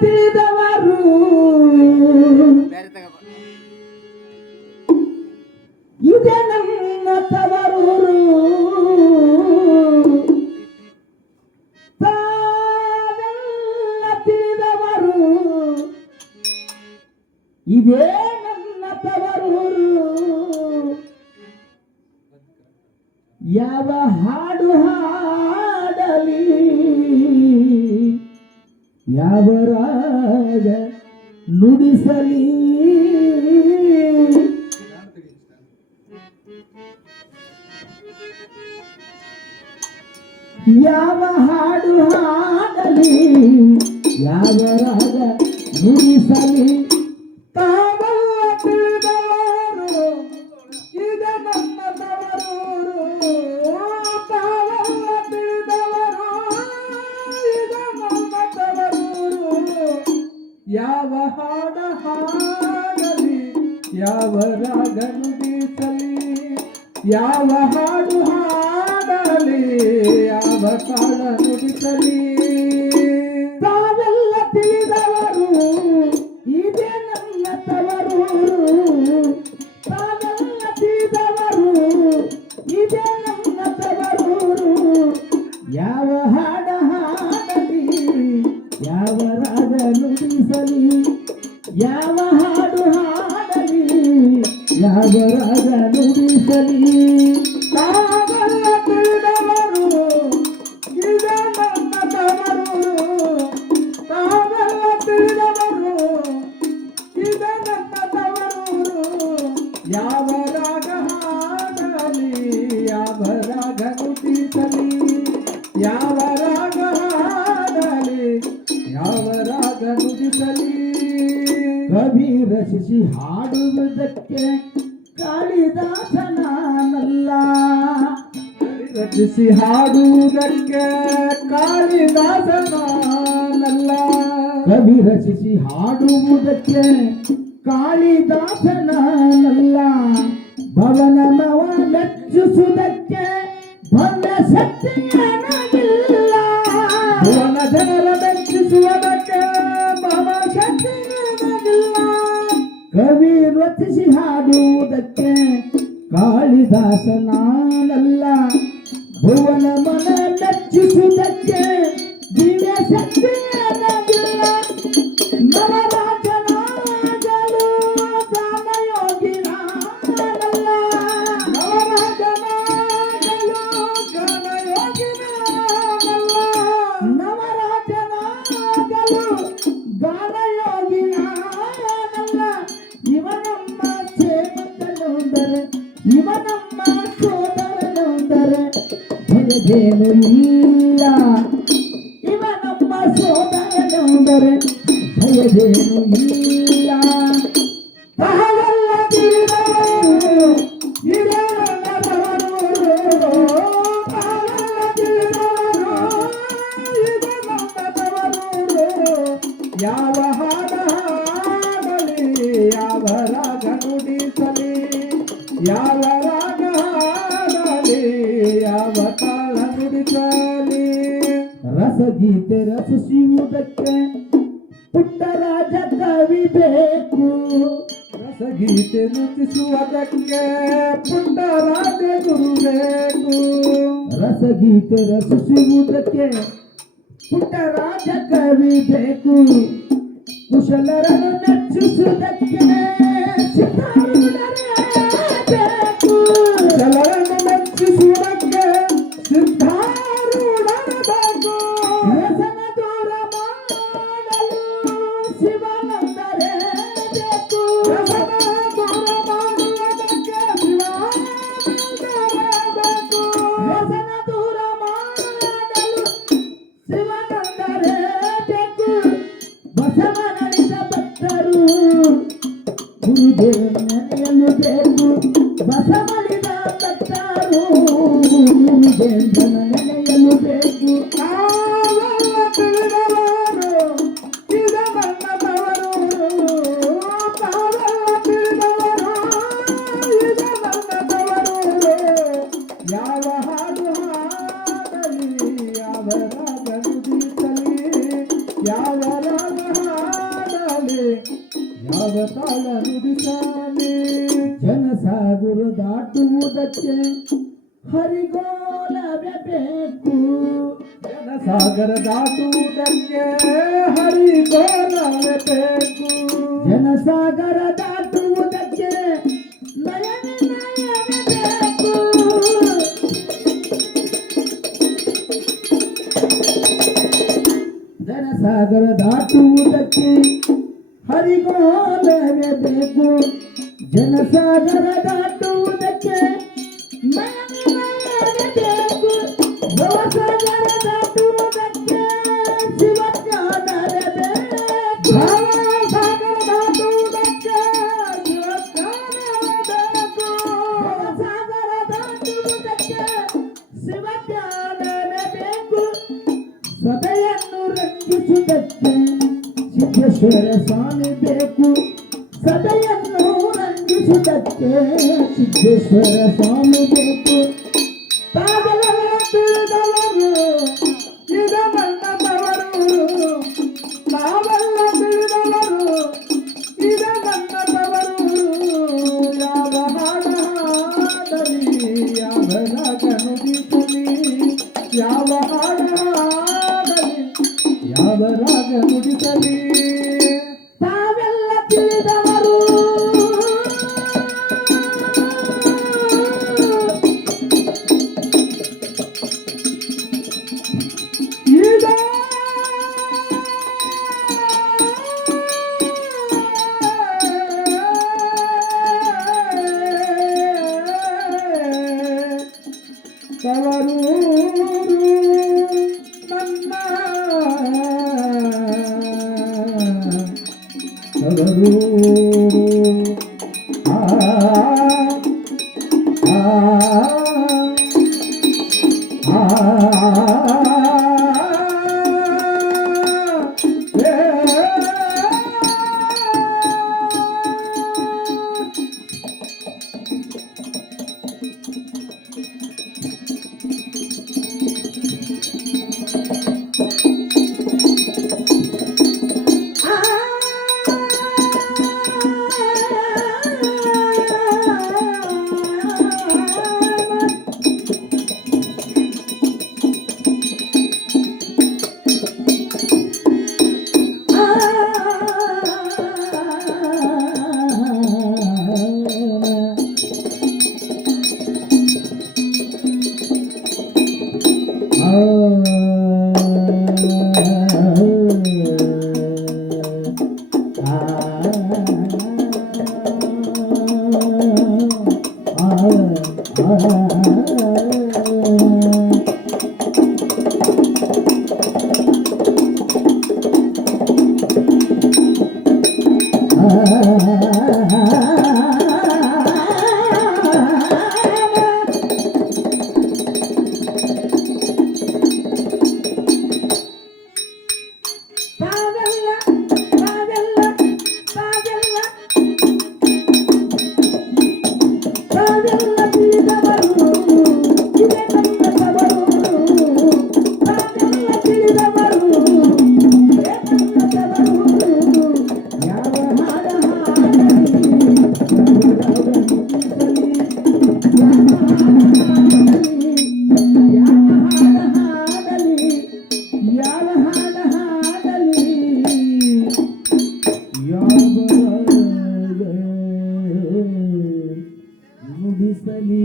ತಿಳಿದವರು ಇದೆ ನನ್ನ ತವರೂರು ತಾವೆಲ್ಲ ತಿಳಿದವರು ಇದೇ ನನ್ನ ತವರೂರು ಯಾವ ಹಾಡು ಹಾಡಲಿ ಯಾವ ರಾಗ ನುಡಿಸಲಿ ಯಾವ ಹಾಡು ಹಾಡಲಿ ಯಾವ ರಾಗ ನುಡಿಸಲಿ ತಾವೆಲ್ಲ ತಿಳಿದವರು ಈಗ ನಮ್ಮ ತವರೂರು ತಾವೆಲ್ಲ ತಿಳಿದವರು ಈಗ ನಮ್ಮ ತವರೂರು ಯಾವ ಹಾಡ ಹಾಡಲಿ ಯಾವ ರಾಗ ನುಡಿಸಲಿ ಯಾವ ಹಾಡು ಹಾಡಲಿ ಯಾವ ಕಾಲ ನುಡಿಸಲಿ ತಾವೆಲ್ಲ ತಿಳಿದವರು ಇದೇ ನನ್ನ ತವರೂರು ತಾವೆಲ್ಲ ತಿಳಿದವರು ಇದೇ ನನ್ನ ತವರೂರು ಯಾವ ಹಾಡ ಹಾಡಲಿ ಯಾವ ರಾಗ ನುಡಿಸಲಿ ಯಾವ ಹಾಡು ಹಾಡಲಿ ಯಾವ ರಾಗ ನುಡಿಸಲಿ ತಾವೆಲ್ಲ ತಿಳಿದವರು ಇದೇ ನನ್ನ ತವರೂರು ತಾವೆಲ್ಲ ತಿಳಿದವರು ಇದೇ ನನ್ನ ತವರೂರು ಯಾವ ರಾಗ ಹಾಡಲಿ ಯಾವ ರಾಗ ನುಡಿಸಲಿ ಯಾವ ರಾಗ ಹಾಡಲಿ ಯಾವ ರಾಗ ನುಡಿಸಲಿ ಕವಿ ರಚಿಸಿ ಹಾಡುವುದಕ್ಕೆ ಕಾಳಿದಾಸನಲ್ಲ ರಚಿಸಿ ಹಾಡುವುದಕ್ಕೆ ಕಾಳಿದಾಸನಲ್ಲ ಕವಿ ರಚಿಸಿ ಹಾಡುವುದಕ್ಕೆ ಕಾಳಿದಾಸನಲ್ಲ ಭವನವ ಮೆಚ್ಚಿಸುವುದಕ್ಕೆ ಭವ್ಯ ಶಕ್ತಿಯೇನಿಲ್ಲ ಭುವನ ಜನರ ಮೆಚ್ಚಿಸುವುದಕ್ಕೆ ಭವ ಶಕ್ತಿಯೇನಿಲ್ಲ ಕವಿ ರಚಿಸಿ ಹಾಡುವುದಕ್ಕೆ ಕಾಳಿದಾಸನಲ್ಲ ಭುವನ ಮನ ಮೆಚ್ಚಿಸುವುದಕ್ಕೆ ದಿವ್ಯ ಶಕ್ತಿಯೇನಿಲ್ಲ ನವರಾಜನಾಗಲು ಗಾನಯೋಗಿನಾನಲ್ಲ ನವರಾಜನಾಗಲು ಗಾನಯೋಗಿನಾನಲ್ಲ ನವರಾಜನಾಗಲು ಗಾನಯೋಗಿನಾನಲ್ಲ ಇವನಮ್ಮ ಸೇವಕನೊಂದರೆ ಇವನಮ್ಮ ಸೋದರನೊಂದರೆ ಭಯದೇನು ಇಲ್ಲ ಇವನಮ್ಮ ಸೋದರನೊಂದರೆ ಭಯದೇನು ಇಲ್ಲ ತಾವೆಲ್ಲ ತಿಳಿದವರು ಇದೇ ನನ್ನ ತವರೂರು ತಾವೆಲ್ಲ ತಿಳಿದವರು ಇದೇ ನನ್ನ ತವರೂರು ಯಾವ ಹಾಡ ಹಾಡಲಿ ಯಾವ ರಾಗ ನುಡಿಸಲಿ ಯಾವ ರಾಗ ಹಾಡಲಿ ಯಾವ ತಾಳ ನುಡಿಸಲಿ ರಸಗೀತೆ ರಚಿಸುವುದಕ್ಕೆ ಪುಟ್ಟರಾಜ ಕವಿ ಬೇಕು ರಸಗೀತೆ ರಚಿಸುವುದಕ್ಕೆ ಪುಟ್ಟರಾಜ ಗುರು ಬೇಕು ರಸಗೀತೆ ರಚಿಸುವುದಕ್ಕೆ ಪುಟ್ಟರಾಜ ಕವಿ ಬೇಕು ಕುಶಲರನ್ನು ಮೆಚ್ಚಿಸುವುದಕ್ಕೆ ಸಿದ್ಧಾರೂಢರೇ ಬೇಕು ಕುಶಲರನ್ನು ಮೆಚ್ಚಿಸುವುದಕ್ಕೆ ಸಿದ್ಧಾರೂಢರು ಬೇಕು ವ್ಯಸನ ದೂರ ಮಾಡಲು ಶಿವಾನಂದರೇ ಬೇಕು ವ್ಯಸನ ದೂರ ಮಾಡುವುದಕ್ಕೆ ಶಿವಾನಂದರೇ ಬೇಕು ವ್ಯಸನ ದೂರ ಮಾಡಲು ಶಿವಾನಂದರೇ ಬೇಕು ಬಸವನಳಿದ ಭಕ್ತರು ಗುರುದೇವ ರಾಗ ಹಾಡಲಿ ಯಾವ ತಾಳ ನುಡಿಸಲಿ ಜನಸಾಗರ ದಾಟುವುದಕ್ಕೆ ಹರಿಗೋಲವೇ ಬೇಕು ಜನಸಾಗರ ದಾಟುವುದಕ್ಕೆ ಹರಿಗೋಲವೇ ಬೇಕು ಜನಸಾಗರ ದಾಟುವುದಕ್ಕೆ ನಯನ ನಯವೇ ಬೇಕು ಜನಸಾಗರ ದಾಟುವುದಕ್ಕೆ ಹರಿಗೋಲವೇ ಬೇಕು ಜನಸಾಗರ ದಾಟುವುದಕ್ಕೆ ನಯನ ನಯವೇ ಬೇಕು ಭವಸಾಗರ ದಾಟುವುದಕ್ಕೆ ಶಿವಜ್ಞಾನವೇ ಬೇಕು ಭವಸಾಗರ ದಾಟುವುದಕ್ಕೆ ಶಿವಜ್ಞಾನವೇ ಬೇಕು ಭವಸಾಗರ ದಾಟುವುದಕ್ಕೆ ಶಿವಜ್ಞಾನವೇ ಬೇಕು ಸಭೆಯನ್ನು ರಂಗಿಸುವುದಕ್ಕೆ ಸಿದ್ದೇಶ್ವರ ಸ್ವಾಮಿ ಬೇಕು ಸಭೆಯನ್ನು ರಂಗಿಸುವುದಕ್ಕೆ ಸಿದ್ದೇಶ್ವರ ಸ್ವಾಮಿ ಬೇಕು ತಾವೆಲ್ಲ ತಿಳಿದವರು ಇದ ನನ್ನದವರು ನಾವೆಲ್ಲ ತಿಳಿದವರು ಇದ ನನ್ನದವರು ಯಾವ ಹಾಡ ಹಾಡಲಿ ಯಾವ ರಾಗ ನುಡಿಸಲಿ ಯಾವ ಹಾಡ ಹಾಡಲಿ ಯಾವ ರಾಗ ನುಡಿಸಲಿ ತಾವೆಲ್ಲ ತಿಳಿದವರು ಈಗ ತವರೂರು ನನ್ನ ತವರೂರು ಆ ಆ ನುಡಿಸಲಿ